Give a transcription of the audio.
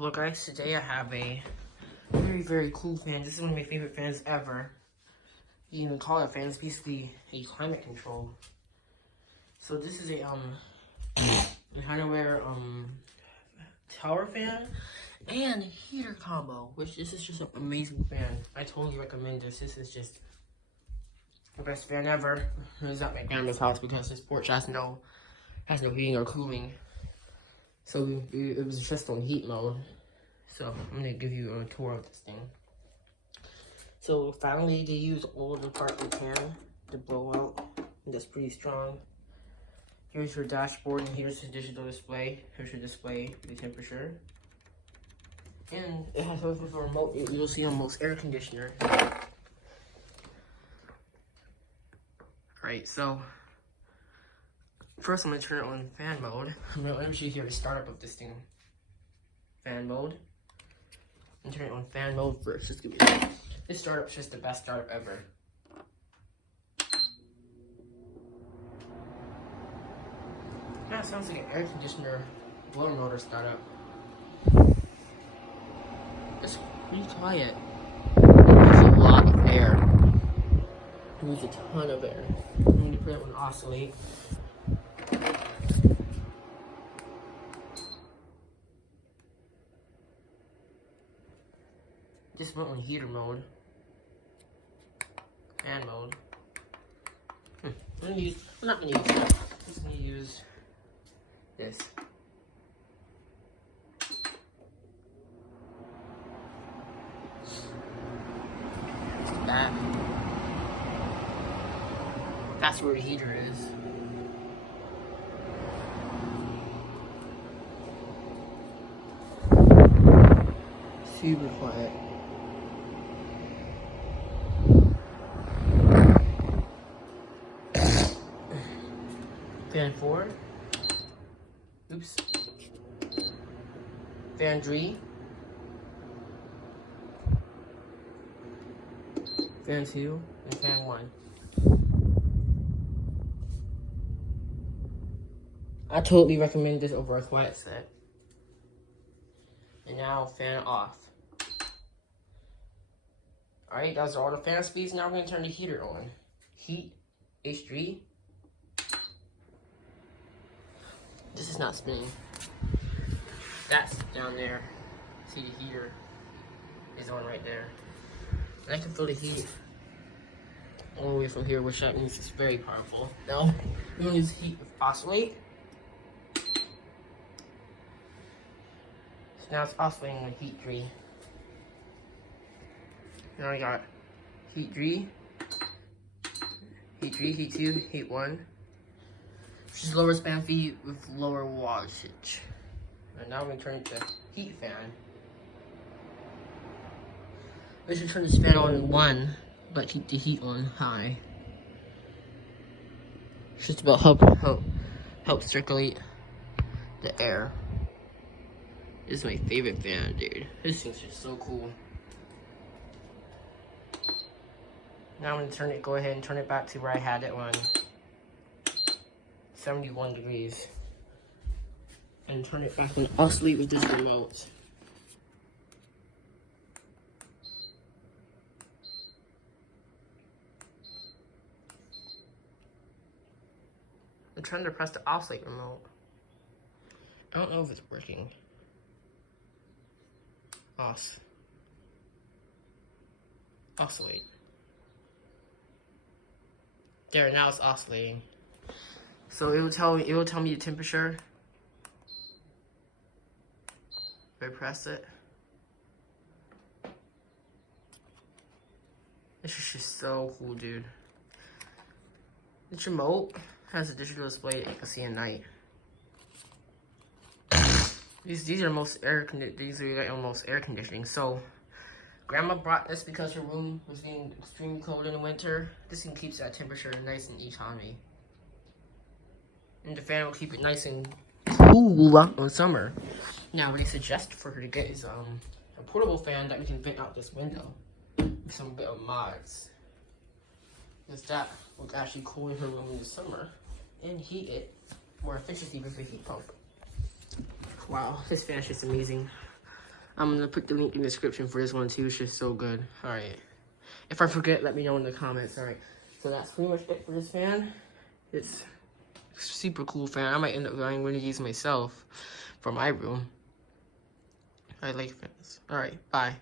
Hello guys, today I have a very cool fan. This is one of my favorite fans ever. You can even call it a fan. It's basically a climate control. So this is a kind of wear tower fan and heater combo, which this is just an amazing fan. I totally recommend this. This is just the best fan ever. It's at my grandma's house because this porch has no heating or cooling. So it was just on heat mode. So I'm gonna give you a tour of this thing. So finally they use all the part they can to blow out. And that's pretty strong. Here's your dashboard and here's the digital display. Here's your display, the temperature. And it has a remote you'll see on most air conditioner. Alright, so first I'm gonna turn it on fan mode. Let me show you here the startup of this thing. Fan mode. And turn it on fan mode first. Just give me that. This startup's just the best startup ever. That sounds like an air conditioner blower motor startup. It's pretty quiet. It needs a lot of air. It needs a ton of air. I'm going to put it on oscillate. Just went on heater mode. Fan mode. I'm not gonna use that. I'm just gonna use this. That's where the heater is. Super quiet. Fan 4. Oops. Fan 3. Fan 2 and fan 1. I totally recommend this over a quiet set. And now fan off. Alright, those are all the fan speeds. Now I'm going to turn the heater on. Heat, H3. This is not spinning. That's down there. See, the heater is on right there. And I can feel the heat all the way from here, which that means it's very powerful. Now, we're going to use heat with oscillate. So now it's oscillating with heat 3. Now we got heat 3, heat 3, heat 2, heat 1. Which is lower span speed with lower wattage. And now we're going to turn it to heat fan. We should turn this fan on 1, but keep the heat on high. It's just about help circulate the air. This is my favorite fan, dude. This thing's just so cool. Now I'm going to go ahead and turn it back to where I had it on 71 degrees. And turn it back on oscillate with this remote. I'm trying to press the oscillate remote. I don't know if it's working. Oscillate. There, now it's oscillating. So it will tell me the temperature. If I press it. This is just so cool, dude. This remote has a digital display that you can see at night. These are almost air conditioning. So Grandma brought this because her room was getting extremely cold in the winter. This thing keeps that temperature nice and economy. And the fan will keep it nice and cool in summer. Now, what I suggest for her to get is a portable fan that we can vent out this window with some bit of mods. Because that will actually cool her room in the summer and heat it more efficiently with a heat pump. Wow, this fan is just amazing. I'm gonna put the link in the description for this one too. It's just so good. All right. If I forget, let me know in the comments. All right. So that's pretty much it for this fan. It's a super cool fan. I might end up buying one of these myself for my room. I like fans. All right. Bye.